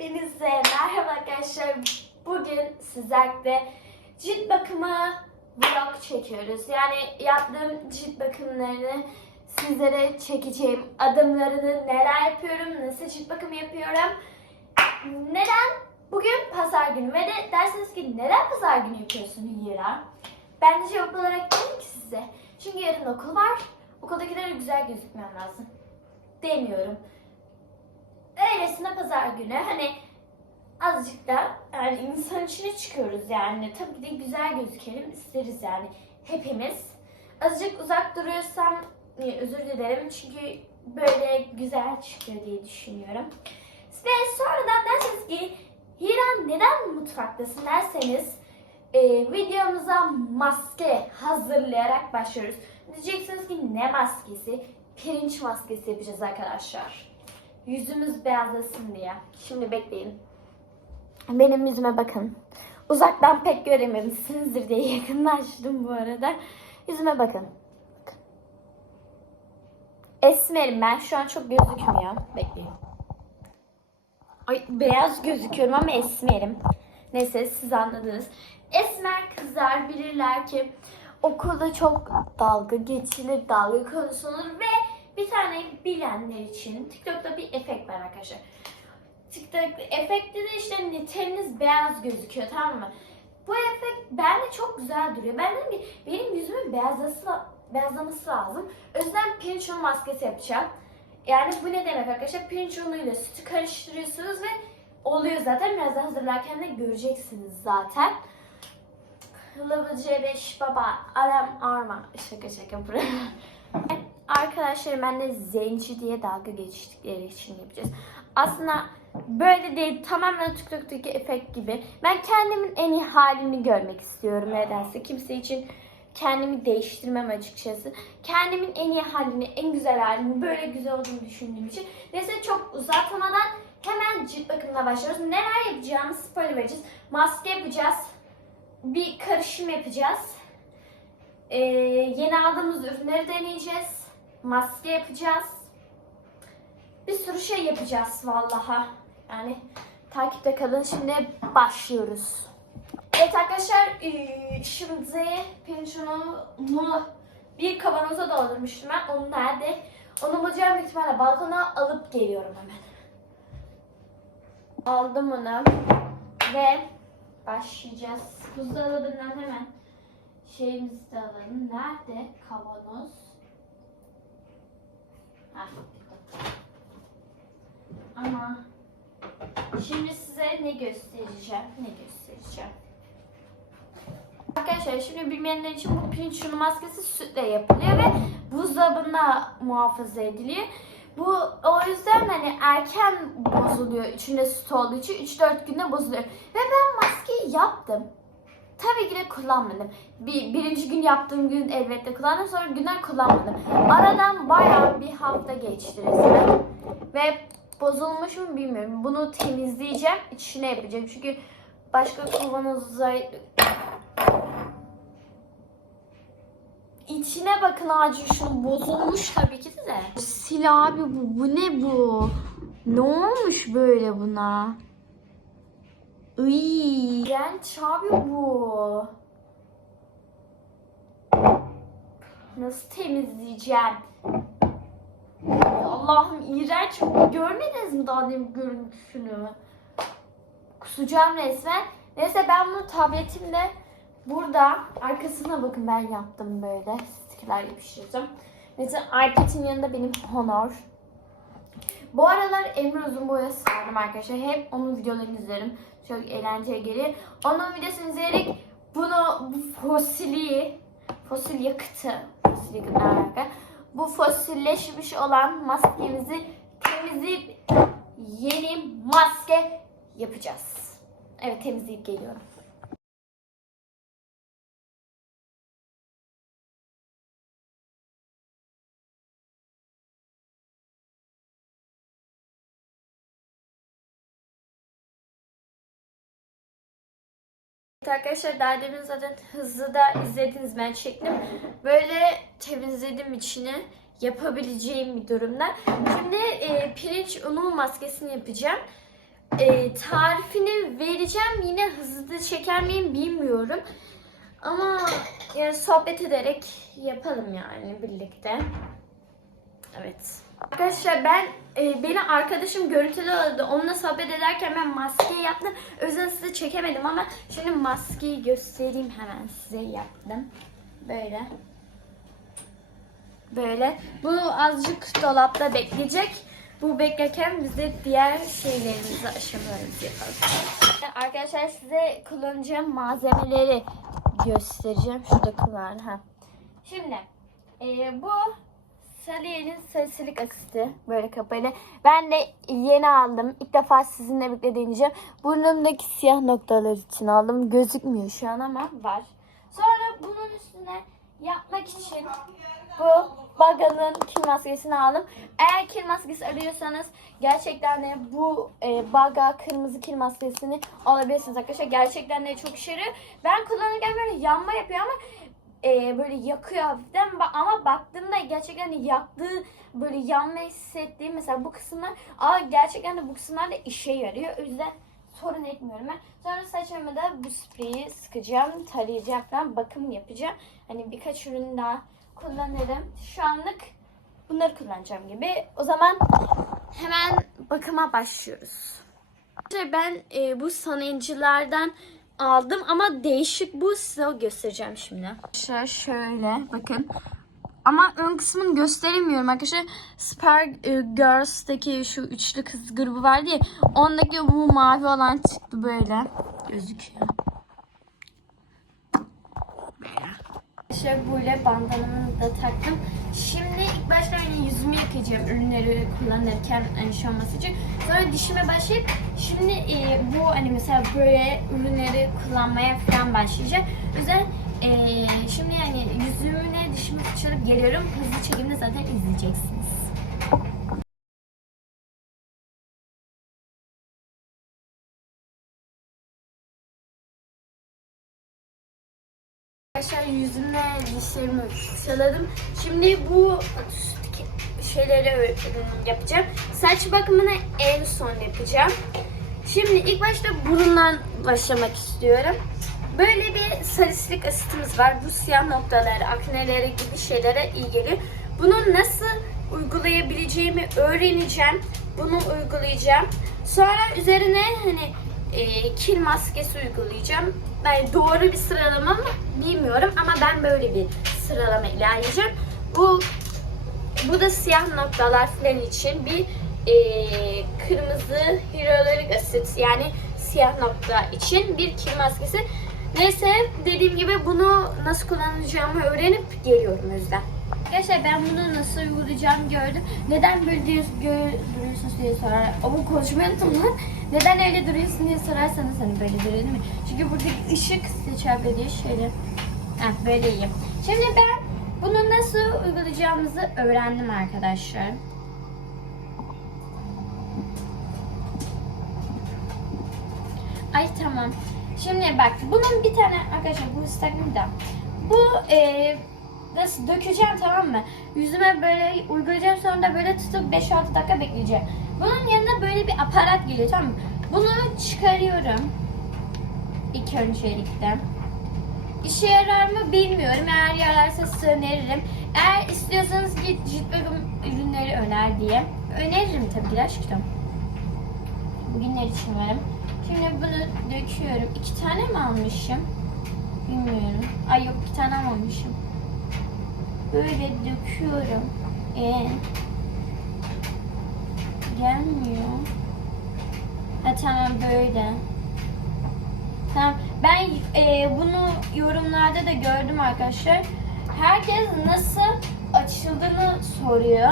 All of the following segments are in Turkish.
Hepinize merhaba arkadaşlar. Bugün sizlerle cilt bakımı vlog çekiyoruz. Yani yaptığım cilt bakımlarını sizlere çekeceğim. Adımlarını neler yapıyorum, nasıl cilt bakımı yapıyorum. Neden? Bugün pazar günü ve de dersiniz ki neden pazar günü yapıyorsun Hira? Ben de cevap olarak dedim ki size. Çünkü yarın okul var. Okuldakilere güzel gözükmem lazım. Demiyorum. Öylesine pazar günü hani azıcık da yani insan içine çıkıyoruz yani. Tabii ki de güzel gözükelim isteriz yani hepimiz. Azıcık uzak duruyorsam e, özür dilerim çünkü böyle güzel çıkıyor diye düşünüyorum. Ve sonradan derseniz ki Hira neden mutfaktasın derseniz e, videomuza maske hazırlayarak başlıyoruz. Diyeceksiniz ki ne maskesi? Pirinç maskesi yapacağız arkadaşlar. Yüzümüz beyazlasın diye. Şimdi bekleyin. Benim yüzüme bakın. Uzaktan pek görememişsinizdir diye yakınlaştım bu arada. Yüzüme bakın. Esmerim ben. Şu an çok gözükmüyor. Bekleyin. Ay beyaz gözüküyorum ama esmerim. Neyse siz anladınız. Esmer kızlar bilirler ki okulda çok dalga geçilir, dalga konuşulur ve bir tane bilenler için TikTok'ta bir efekt var arkadaşlar. TikTok efekti de işte hani teniniz beyaz gözüküyor tamam mı? Bu efekt bende çok güzel duruyor. Ben dedim ki benim yüzümün beyazlaması, beyazlaması lazım. O yüzden maskesi yapacağım. Yani bu ne demek arkadaşlar? Pirinç sütü karıştırıyorsunuz ve oluyor zaten. Biraz da hazırlarken de göreceksiniz zaten. Level C5 baba aram arma. Şaka şaka buraya. Arkadaşlarım benimle zenci diye dalga geçtikleri için yapacağız. Aslında böyle değil tamamen TikTok'taki efekt gibi. Ben kendimin en iyi halini görmek istiyorum nedense. Kimse için kendimi değiştirmem açıkçası. Kendimin en iyi halini, en güzel halini, böyle güzel olduğunu düşündüğüm için. Neyse çok uzatmadan hemen cilt bakımına başlıyoruz. Neler yapacağımız spoiler vereceğiz. Maske yapacağız. Bir karışım yapacağız. Ee, yeni aldığımız ürünleri deneyeceğiz. Maske yapacağız. Bir sürü şey yapacağız vallaha. Yani takipte kalın. Şimdi başlıyoruz. Evet arkadaşlar eee, şimdi pirinç ununu bir kavanoza doldurmuştum ben. Onu nerede? Onu bulacağım ihtimalle balkona alıp geliyorum hemen. Aldım onu ve başlayacağız. Buzdolabından hemen şeyimizi de alalım. Nerede kavanoz? Burada. Ama şimdi size ne göstereceğim? Ne göstereceğim? Arkadaşlar şimdi bilmeyenler için bu pirinç unu maskesi sütle yapılıyor ve buzdolabında muhafaza ediliyor. Bu o yüzden hani erken bozuluyor içinde süt olduğu için 3-4 günde bozuluyor. Ve ben maskeyi yaptım. Tabii ki de kullanmadım. Bir, birinci gün yaptığım gün elbette kullandım. Sonra günler kullanmadım. Aradan bayağı bir hafta geçti resmen. Ve bozulmuş mu bilmiyorum. Bunu temizleyeceğim. içine yapacağım. Çünkü başka kavanozda İçine bakın acil şunu bozulmuş tabii ki de. Sil abi bu. Bu ne bu? Ne olmuş böyle buna? İğrenç abi bu. Nasıl temizleyeceğim? Allah'ım iğrenç. Görmediniz mi daha demin görüntüsünü? Kusacağım resmen. Neyse ben bunu tabletimde burada arkasına bakın ben yaptım böyle. Stickerler yapıştırdım. Mesela iPad'in yanında benim Honor. Bu aralar Emre Uzunboy'a sardım arkadaşlar. Hep onun videolarını izlerim. Çok eğlenceli geliyor. Onun videosunu izleyerek bunu bu fosili, fosil yakıtı, fosil yakıtı alaka? Bu fosilleşmiş olan maskemizi temizleyip yeni maske yapacağız. Evet temizleyip geliyorum. Arkadaşlar daha demin zaten hızlı da izlediniz ben çektim. Böyle temizledim içini yapabileceğim bir durumda. Şimdi e, pirinç unu maskesini yapacağım. e, tarifini vereceğim. Yine hızlı çeker miyim bilmiyorum. Ama yani sohbet ederek yapalım yani birlikte. Evet. Arkadaşlar ben e, beni arkadaşım görüntülü aradı. Onunla sohbet ederken ben maskeyi yaptım. Yüzden size çekemedim ama şimdi maskeyi göstereyim hemen size yaptım. Böyle. Böyle. Bu azıcık dolapta bekleyecek. Bu beklerken biz de diğer şeylerimizi aşamalarımızı yapalım. Arkadaşlar size kullanacağım malzemeleri göstereceğim. Şurada kullan. Ha. Şimdi e, bu Salih'in salisilik asiti böyle kapıyla. Ben de yeni aldım. İlk defa sizinle birlikte deneyeceğim. Burnumdaki siyah noktalar için aldım. Gözükmüyor şu an ama var. Sonra bunun üstüne yapmak için bu Baga'nın kil maskesini aldım. Eğer kil maskesi arıyorsanız gerçekten de bu e, Baga kırmızı kil maskesini alabilirsiniz arkadaşlar. Gerçekten de çok yarıyor. Ben kullanırken böyle yanma yapıyor ama e, böyle yakıyor hafiften ama baktığımda gerçekten de yaktığı böyle yanma hissettiğim mesela bu kısımlar aa gerçekten de bu kısımlar da işe yarıyor. O yüzden sorun etmiyorum ben. Sonra saçıma da bu spreyi sıkacağım, tarayacağım falan bakım yapacağım. Hani birkaç ürün daha kullanırım. Şu anlık bunları kullanacağım gibi. O zaman hemen bakıma başlıyoruz. Ben e, bu sanayicilerden aldım ama değişik bu size o göstereceğim şimdi. Arkadaşlar şöyle bakın. Ama ön kısmını gösteremiyorum arkadaşlar. Spar e, Girls'taki şu üçlü kız grubu vardı ya. Ondaki bu mavi olan çıktı böyle. Gözüküyor. İşte böyle bandanamı da taktım. Şimdi ilk başta hani yüzümü yıkayacağım ürünleri kullanırken hani şey için. Sonra dişime başlayıp şimdi e, bu hani mesela böyle ürünleri kullanmaya falan başlayacağım. O e, şimdi yani yüzümüne dişimi fırçalayıp geliyorum. Hızlı çekimde zaten izleyeceksiniz. Arkadaşlar yüzümle dişlerimi fırçaladım. Şimdi bu şeyleri yapacağım. Saç bakımını en son yapacağım. Şimdi ilk başta burundan başlamak istiyorum. Böyle bir salisilik asitimiz var. Bu siyah noktalar, aknelere gibi şeylere iyi geliyor. Bunu nasıl uygulayabileceğimi öğreneceğim. Bunu uygulayacağım. Sonra üzerine hani e, kil maskesi uygulayacağım. Ben doğru bir sıralama mı bilmiyorum ama ben böyle bir sıralama ilerleyeceğim. Bu bu da siyah noktalar falan için bir e, kırmızı hyaluronik asit yani siyah nokta için bir kil maskesi. Neyse dediğim gibi bunu nasıl kullanacağımı öğrenip geliyorum o yüzden. Arkadaşlar ben bunu nasıl uygulayacağımı gördüm. Neden böyle diyor, duruyorsunuz diye sorar. Ama konuşmayı unuttum. Neden öyle duruyorsun diye sorarsanız hani böyle duruyor değil mi? Çünkü buradaki ışık size çarpıyor şöyle. Heh, böyle iyi. Şimdi ben bunu nasıl uygulayacağımızı öğrendim arkadaşlar. Ay tamam. Şimdi bak bunun bir tane arkadaşlar bu ıslak da. Bu e, nasıl dökeceğim tamam mı? Yüzüme böyle uygulayacağım sonra da böyle tutup 5-6 dakika bekleyeceğim. Bunun yanına böyle bir aparat geliyor tamam mı? Bunu çıkarıyorum. İlk öncelikle. İşe yarar mı bilmiyorum. Eğer yararsa size öneririm. Eğer istiyorsanız git cilt bakım ürünleri öner diye. Öneririm tabii ki aşkım. Bugünler için varım. Şimdi bunu döküyorum. İki tane mi almışım? Bilmiyorum. Ay yok iki tane mi almışım? Böyle döküyorum. Ee, gelmiyor. Ha tamam böyle. Tamam. Ben e, bunu yorumlarda da gördüm arkadaşlar. Herkes nasıl açıldığını soruyor.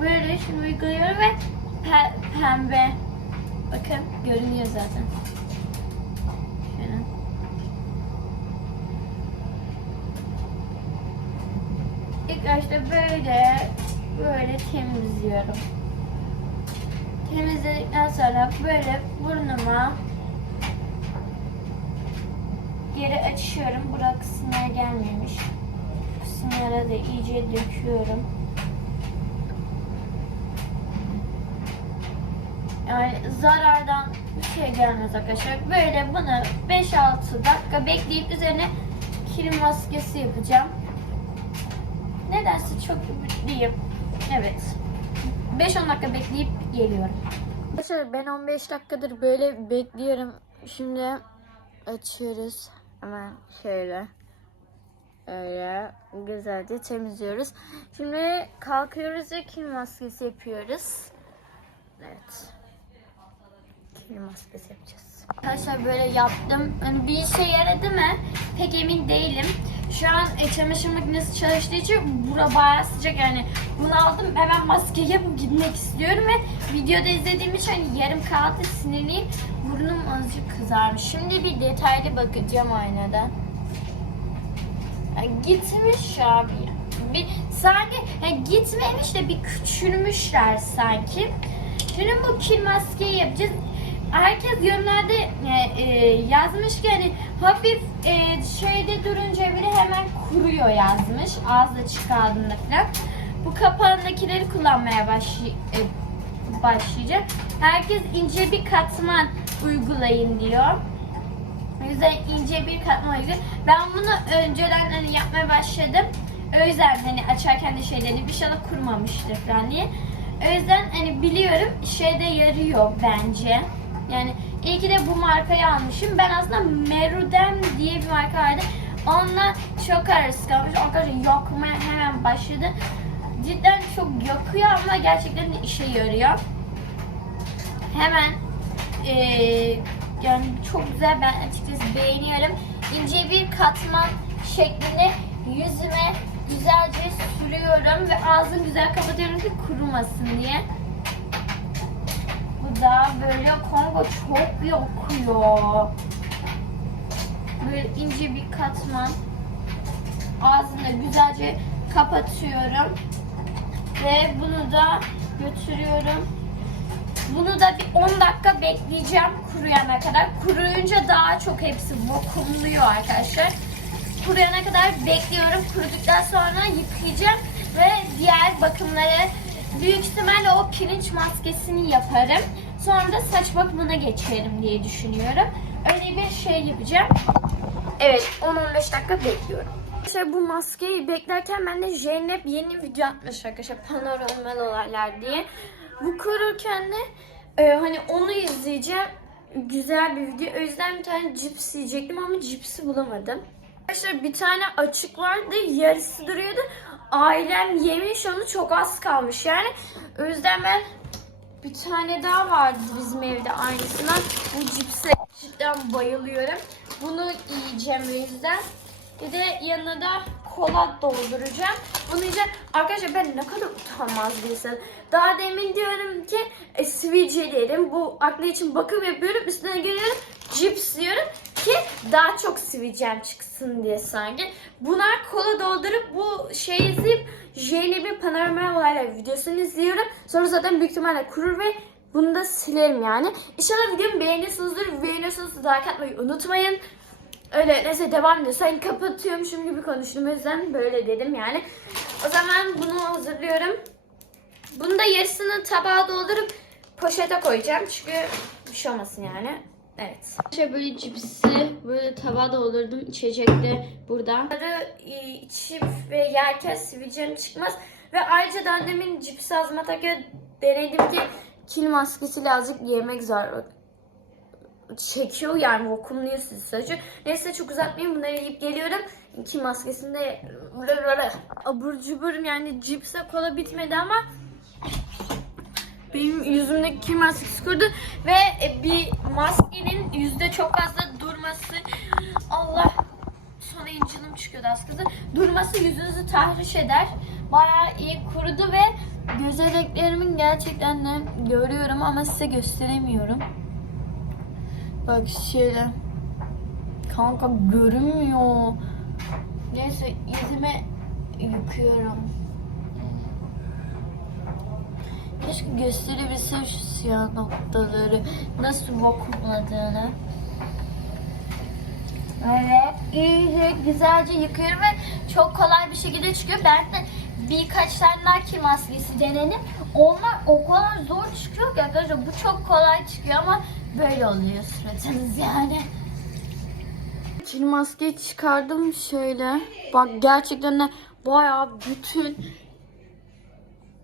Böyle şimdi uyguluyorum ve pe- pembe. Bakın görünüyor zaten. Şöyle. Başta böyle böyle temizliyorum. Temizledikten sonra böyle burnuma geri açıyorum. Bura kısımlara gelmemiş. Kısımlara da iyice döküyorum. Yani zarardan bir şey gelmez arkadaşlar. Böyle bunu 5-6 dakika bekleyip üzerine kil maskesi yapacağım. Nedense çok ümitliyim. Evet. 5-10 dakika bekleyip geliyorum. Arkadaşlar ben 15 dakikadır böyle bekliyorum. Şimdi açıyoruz. Hemen şöyle. Öyle güzelce temizliyoruz. Şimdi kalkıyoruz ve kil maskesi yapıyoruz. Evet. Kil maskesi yapacağız. Arkadaşlar böyle yaptım. Hani bir işe yaradı mı? Pek emin değilim. Şu an e, çamaşır makinesi çalıştığı için bura bayağı sıcak yani. Bunu aldım hemen maske yapıp gitmek istiyorum ve videoda izlediğim için hani yarım kaldı sinirliyim. Burnum azıcık kızarmış. Şimdi bir detaylı bakacağım aynadan. Ya gitmiş abi. Bir, sanki ya gitmemiş de bir küçülmüşler sanki. Şimdi bu kil maskeyi yapacağız. Herkes yorumlarda e, e, yazmış ki hani hafif e, şeyde durunca bile hemen kuruyor yazmış. Ağızda çıkardığında falan. Bu kapağındakileri kullanmaya başlay e, başlayacak. Herkes ince bir katman uygulayın diyor. Yüzden ince bir katman uyguluyor. Ben bunu önceden hani yapmaya başladım. O yüzden hani açarken de şey dedim inşallah kurmamıştır falan diye. O yüzden hani biliyorum şeyde yarıyor bence. Yani iyi ki de bu markayı almışım. Ben aslında Merudem diye bir marka vardı. Onunla çok arası kalmış. Arkadaşlar yakmaya hemen başladı. Cidden çok yakıyor ama gerçekten de işe yarıyor. Hemen eee, yani çok güzel ben açıkçası beğeniyorum. İnce bir katman şeklinde yüzüme güzelce sürüyorum ve ağzını güzel kapatıyorum ki kurumasın diye. Bu da böyle kanka çok yakıyor. Böyle ince bir katman. Ağzını güzelce kapatıyorum. Ve bunu da götürüyorum. Bunu da bir 10 dakika bekleyeceğim kuruyana kadar. Kuruyunca daha çok hepsi vakumluyor arkadaşlar. Kuruyana kadar bekliyorum. Kuruduktan sonra yıkayacağım ve diğer bakımları büyük ihtimalle o pirinç maskesini yaparım. Sonra da saç bakımına geçerim diye düşünüyorum. Öyle bir şey yapacağım. Evet 10-15 dakika bekliyorum. Arkadaşlar bu maskeyi beklerken ben de Zeynep yeni video atmış arkadaşlar panoramal olaylar diye. Bu kururken de e, hani onu izleyeceğim. Güzel bir video. O yüzden bir tane cips yiyecektim ama cipsi bulamadım. Arkadaşlar bir tane açık vardı. Yarısı duruyordu. Ailem yemiş onu çok az kalmış yani. O yüzden ben bir tane daha vardı bizim evde aynısından. Bu cipse cidden bayılıyorum. Bunu yiyeceğim o yüzden. Bir de yanına da kola dolduracağım. Bunu yiyeceğim. Arkadaşlar ben ne kadar utanmaz bir insanım. Daha demin diyorum ki e, sivilcelerim. Bu akne için bakım yapıyorum. Üstüne geliyorum cips yiyorum ki daha çok sivilcem çıksın diye sanki. Bunlar kola doldurup bu şeyi izleyip Zeynep'in panoramel olaylar videosunu izliyorum. Sonra zaten büyük ihtimalle kurur ve bunu da silerim yani. İnşallah videomu beğeniyorsunuzdur. Beğeniyorsanız like atmayı unutmayın. Öyle neyse devam ediyor. Sen kapatıyormuşum gibi konuştum. O yüzden böyle dedim yani. O zaman bunu hazırlıyorum. Bunu da yarısını tabağa doldurup poşete koyacağım. Çünkü bir şey olmasın yani. Evet. Şöyle böyle cipsi böyle tabağa doldurdum. İçecek de burada. Bunları e, içip ve yerken sivilcem çıkmaz. Ve ayrıca da annemin ağzıma atarken denedim ki kil maskesiyle azıcık yemek zor çekiyor yani vakumluyor sizi saçı. Neyse çok uzatmayayım bunları yiyip geliyorum. İki maskesinde abur cubur yani cipse kola bitmedi ama benim yüzümdeki kil maskesi kurdu ve e, bir maskenin yüzde çok fazla durması Allah sonra incilım çıkıyordu az kızı. Durması yüzünüzü tahriş eder. Bayağı iyi kurudu ve gözeneklerimin gerçekten de görüyorum ama size gösteremiyorum. Bak şöyle. Kanka görünmüyor. Neyse yüzüme yıkıyorum. Keşke gösterebilsem şu siyah noktaları nasıl vakumladığını. Evet, iyice güzelce yıkıyorum ve çok kolay bir şekilde çıkıyor. Ben de birkaç tane daha kil maskesi denedim. onlar o kadar zor çıkıyor ki arkadaşlar bu çok kolay çıkıyor ama böyle oluyor suratınız yani. Şimdi maskeyi çıkardım şöyle. Bak gerçekten de bayağı bütün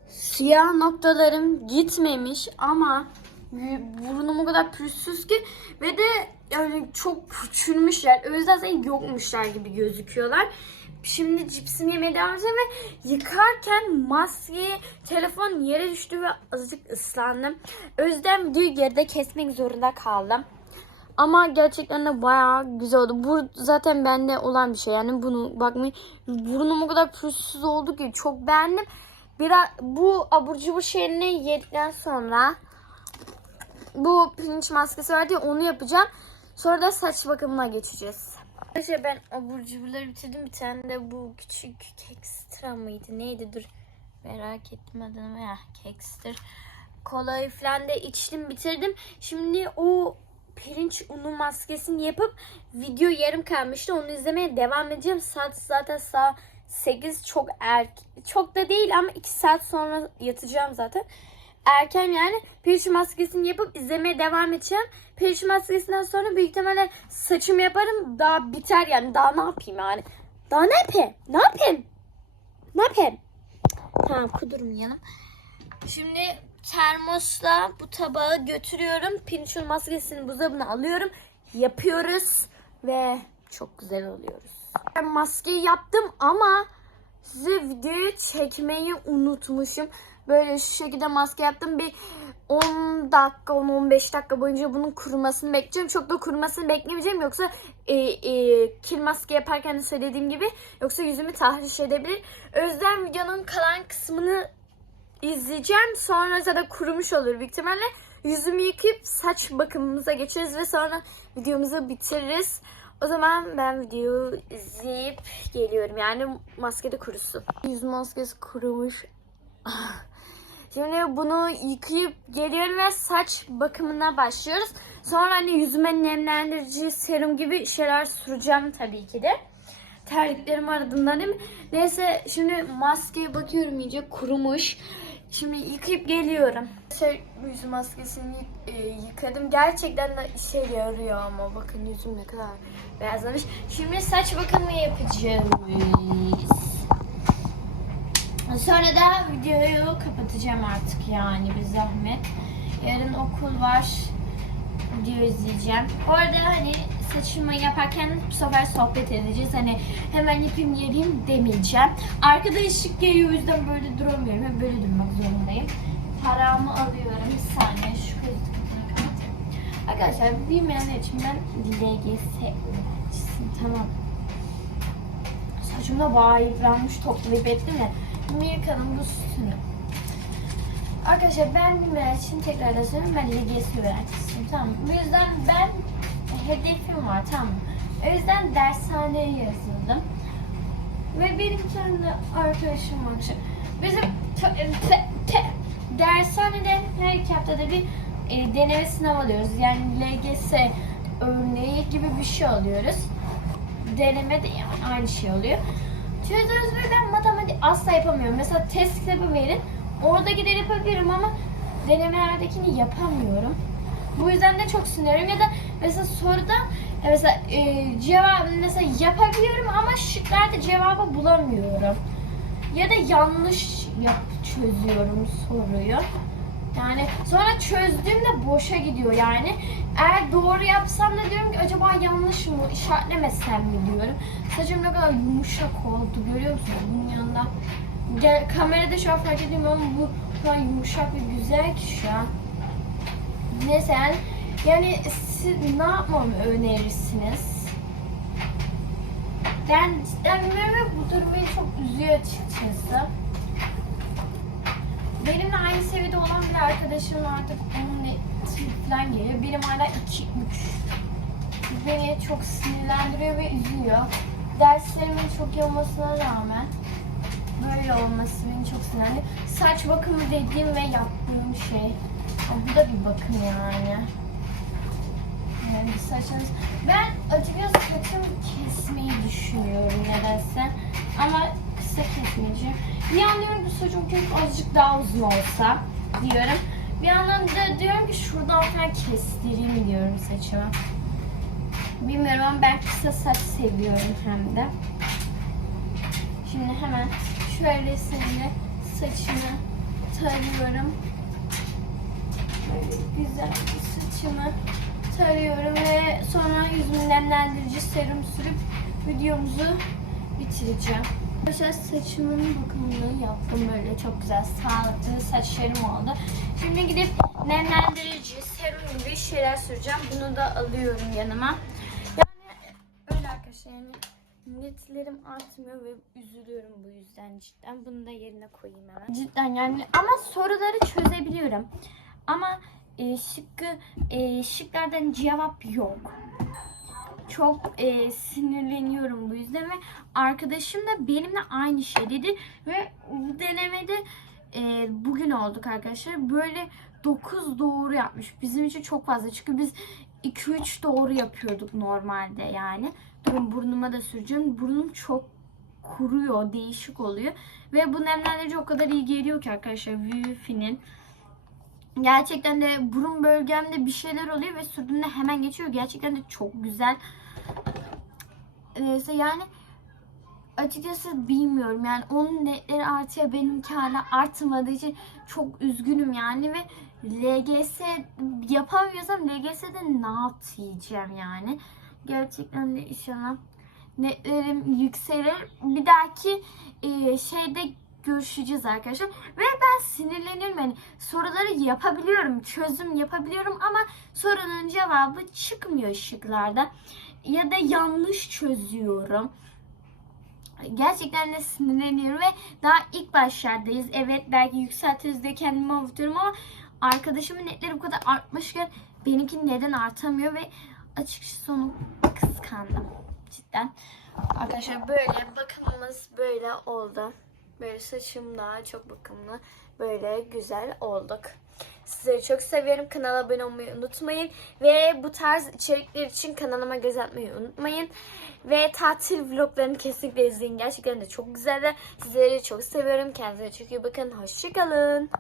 siyah noktalarım gitmemiş ama burnum o kadar pürüzsüz ki ve de yani çok küçülmüşler. O yüzden yokmuşlar gibi gözüküyorlar. Şimdi cipsimi yemeye devam edeceğim ve yıkarken maskeyi telefon yere düştü ve azıcık ıslandım. Yüzden videoyu geride kesmek zorunda kaldım. Ama gerçekten de bayağı güzel oldu. Bu zaten bende olan bir şey. Yani bunu bakmayın. Burnum o kadar pürüzsüz oldu ki çok beğendim. Biraz bu abur cubur şeyini yedikten sonra bu pirinç maskesi vardı ya onu yapacağım. Sonra da saç bakımına geçeceğiz. Arkadaşlar ben abur cuburları bitirdim. Bir tane de bu küçük kekstra mıydı? Neydi? Dur. Merak ettim adını. Ya kekster. Kolayı falan da içtim bitirdim. Şimdi o pirinç unu maskesini yapıp video yarım kalmıştı. Onu izlemeye devam edeceğim. Saat zaten saat 8 çok erk çok da değil ama 2 saat sonra yatacağım zaten. Erken yani pirinç maskesini yapıp izlemeye devam edeceğim. Pirinç maskesinden sonra büyük ihtimalle saçımı yaparım. Daha biter yani. Daha ne yapayım yani? Daha ne yapayım? Ne yapayım? Ne yapayım? Tamam kudurmayalım. Şimdi termosla bu tabağı götürüyorum. Pirinç unu maskesini buzdolabına alıyorum. Yapıyoruz ve çok güzel oluyoruz. Ben maskeyi yaptım ama size videoyu çekmeyi unutmuşum. Böyle şu şekilde maske yaptım. Bir 10 dakika, 10-15 dakika boyunca bunun kurumasını bekleyeceğim. Çok da kurumasını beklemeyeceğim. Yoksa e, e, kil maske yaparken de söylediğim gibi yoksa yüzümü tahriş edebilir. Yüzden videonun kalan kısmını izleyeceğim. Sonra zaten kurumuş olur büyük ihtimalle. Yüzümü yıkayıp saç bakımımıza geçeriz ve sonra videomuzu bitiririz. O zaman ben videoyu izleyip geliyorum. Yani maske de kurusun. Yüz maskesi kurumuş. Şimdi bunu yıkayıp geliyorum ve saç bakımına başlıyoruz. Sonra hani yüzüme nemlendirici serum gibi şeyler süreceğim tabii ki de. Terliklerim ardından değil mi? Neyse şimdi maskeye bakıyorum iyice kurumuş. Şimdi yıkayıp geliyorum. Şey, yüz maskesini e, yıkadım. Gerçekten de işe yarıyor ama bakın yüzüm ne kadar beyazlamış. Şimdi saç bakımı yapacağız. Sonra da videoyu kapatacağım artık yani bir zahmet. Yarın okul var. Video izleyeceğim. Bu arada hani saçımı yaparken bu sefer sohbet edeceğiz. Hani hemen yapayım geleyim demeyeceğim. Arkada ışık geliyor o yüzden böyle duramıyorum. Hep böyle durmak zorundayım. Paramı alıyorum. Bir saniye şu kapatayım. Arkadaşlar bilmeyenler için ben LGS öğrencisiyim. Tamam. Saçımda bayağı yıpranmış toplayıp ettim de. Mirka'nın bu sütünü. Arkadaşlar ben bilmeyen için tekrar da söyleyeyim. Ben LGS öğrencisiyim. Tamam. Bu yüzden ben hedefim var. Tamam mı? O yüzden dershaneye yazıldım. Ve benim bir tane arkadaşım var. Bizim dershanede her iki haftada bir e, deneme sınavı alıyoruz. Yani LGS örneği gibi bir şey alıyoruz. Deneme de yani aynı şey oluyor. Çözüyoruz ve ben matematik asla yapamıyorum. Mesela test kitabı verin. Orada gider yapabilirim ama denemelerdekini yapamıyorum. Bu yüzden de çok sinirliyim. Ya da mesela soruda mesela e, cevap mesela yapabiliyorum ama şıklarda cevabı bulamıyorum. Ya da yanlış yap çözüyorum soruyu. Yani sonra çözdüğümde boşa gidiyor yani. Eğer doğru yapsam da diyorum ki acaba yanlış mı işaretlemesem mi diyorum. Saçım ne kadar yumuşak oldu görüyor musunuz bunun yanında. Gel, kamerada şu an fark ediyorum ama bu kadar yumuşak ve güzel ki şu an. Neyse yani, yani siz ne yapmamı önerirsiniz? Ben bilmiyorum ve bu durum çok üzüyor açıkçası. Benimle aynı seviyede olan bir arkadaşım artık onun ne falan geliyor. Benim hala 2-3. Beni çok sinirlendiriyor ve üzüyor. Derslerimin çok iyi olmasına rağmen böyle olması beni çok sinirlendiriyor. Saç bakımı dediğim ve yaptığım şey. Bu da bir bakım yani. Yani saçınız... Ben açıkçası saçımı kesmeyi düşünüyorum nedense. Ama kesmeyeceğim. Bir yandan diyorum ki saçım keşke azıcık daha uzun olsa diyorum. Bir yandan da diyorum ki şuradan falan kestireyim diyorum saçımı. Bilmiyorum ama ben kısa saç seviyorum hem de. Şimdi hemen şöyle seninle saçını tarıyorum. Böyle güzel saçımı tarıyorum ve sonra yüzümü nemlendirici serum sürüp videomuzu bitireceğim. Arkadaşlar saçımın bakımını yaptım böyle çok güzel sağlıklı saçlarım oldu. Şimdi gidip nemlendirici serum gibi şeyler süreceğim. Bunu da alıyorum yanıma. Yani öyle arkadaşlar yani netlerim artmıyor ve üzülüyorum bu yüzden cidden. Bunu da yerine koyayım hemen. Cidden yani ama soruları çözebiliyorum. Ama e, şıkkı e, şıklardan cevap yok. Çok e, sinirleniyorum bu yüzden ve arkadaşım da benimle aynı şey dedi ve bu denemede e, bugün olduk arkadaşlar. Böyle 9 doğru yapmış. Bizim için çok fazla çünkü biz 2-3 doğru yapıyorduk normalde yani. Durun burnuma da süreceğim. Burnum çok kuruyor, değişik oluyor. Ve bu nemlendirici o kadar iyi geliyor ki arkadaşlar Vivifi'nin. Gerçekten de burun bölgemde bir şeyler oluyor ve sürdüğümde hemen geçiyor. Gerçekten de çok güzel. Neyse yani açıkçası bilmiyorum yani onun netleri artıyor benimki hala artmadığı için çok üzgünüm yani ve LGS yapamıyorsam LGS'de ne yapacağım yani. Gerçekten de inşallah netlerim yükselir. Bir dahaki e, şeyde görüşeceğiz arkadaşlar. Ve ben sinirleniyorum yani soruları yapabiliyorum, çözüm yapabiliyorum ama sorunun cevabı çıkmıyor şıklarda. Ya da yanlış çözüyorum. Gerçekten de sinirleniyorum ve daha ilk başlardayız. Evet belki yükseltiriz diye kendimi avutuyorum ama arkadaşımın netleri bu kadar artmışken benimki neden artamıyor ve açıkçası onu kıskandım. Cidden. Arkadaşlar böyle bakımımız böyle oldu. Böyle saçım daha çok bakımlı. Böyle güzel olduk. Sizleri çok seviyorum. Kanala abone olmayı unutmayın. Ve bu tarz içerikler için kanalıma göz atmayı unutmayın. Ve tatil vloglarını kesinlikle izleyin. Gerçekten de çok güzeller. Sizleri çok seviyorum. Kendinize çok iyi bakın. Hoşçakalın.